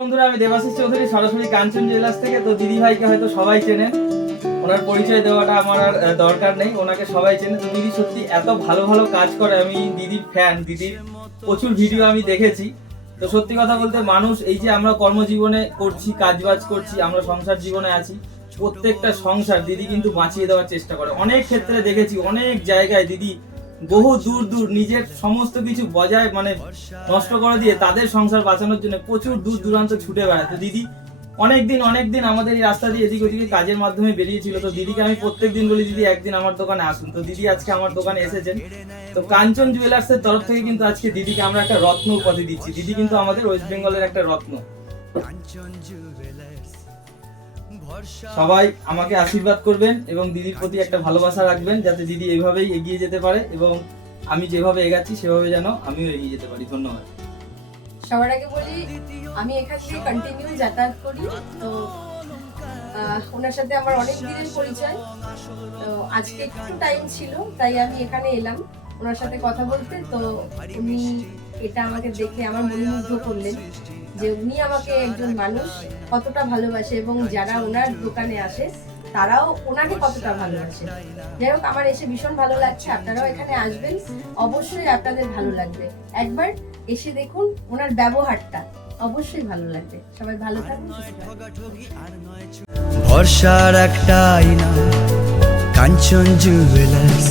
বন্ধুরা, আমি দেবাশিস চৌধুরী, সরাসরি কাঞ্চন জুয়েলার্স থেকে। তো দিদি ভাইকে হয়তো সবাই চেনেন, ওনার পরিচয় দেওয়াটা আমার আর দরকার নেই, ওনাকে সবাই চেনে। তো দিদি সত্যি এত ভালো ভালো কাজ করে, আমি দিদির ফ্যান, দিদির প্রচুর ভিডিও আমি দেখেছি। তো সত্যি কথা বলতে, মানুষ এই যে আমরা কর্মজীবনে করছি, কাজবাজ করছি, আমরা সংসার জীবনে আছি, প্রত্যেকটা সংসার দিদি কিন্তু বাঁচিয়ে দেওয়ার চেষ্টা করে। অনেক ক্ষেত্রে দেখেছি, অনেক জায়গায় দিদি বহু দূর দূর নিজের সমস্ত কিছু বজায় নষ্ট করে দিয়ে তাদের সংসার বাঁচানোর জন্য প্রচুর দূর দূরান্ত ছুটে বেড়ায়। তো দিদি অনেকদিন আমাদের এই রাস্তা দিয়ে এদিক ওদিকে কাজের মাধ্যমে বেরিয়েছিল। তো দিদিকে আমি প্রত্যেকদিন বলি, দিদি একদিন আমার দোকানে আসুন। তো দিদি আজকে আমার দোকানে এসেছেন। তো কাঞ্চন জুয়েলার্স এর তরফ থেকে কিন্তু আজকে দিদিকে আমরা একটা রত্ন উপাধি দিচ্ছি। দিদি কিন্তু আমাদের ওয়েস্ট বেঙ্গলের একটা রত্ন। সবাই আমাকে আশীর্বাদ করবেন এবং দিদির প্রতি একটা ভালোবাসা রাখবেন, যাতে দিদি এইভাবেই এগিয়ে যেতে পারে এবং আমি যেভাবে এগাচ্ছি সেভাবে যেন আমিও এগিয়ে যেতে পারি। ধন্যবাদ। সবার আগে বলি, আমি এখান থেকে কন্টিনিউ যাতায়াত করি। তো ওনার সাথে আমার অনেক দিনের পরিচয়। তো আজকে একটু টাইম ছিল, তাই আমি এখানে এলাম ওনার সাথে কথা বলতে। তো উনি এটা আমাকে দেখে আমার মনোমুগ্ধ করলেন যে উনি আমাকে একজন মানুষ কতটা ভালোবাসে এবং যারা ওনার দোকানে আসে তারাও ওনাকে কতটা ভালোবাসে। যাই হোক, আমার এসে ভীষণ ভালো লাগছে। আপনারাও এখানে আসবেন, অবশ্যই আপনাদের ভালো লাগবে। একবার এসে দেখুন ওনার ব্যবহারটা, অবশ্যই ভালো লাগবে। সবাই ভালো থাকুন। ভরসার একটা আয়না, কাঞ্চন জুয়েলার্স।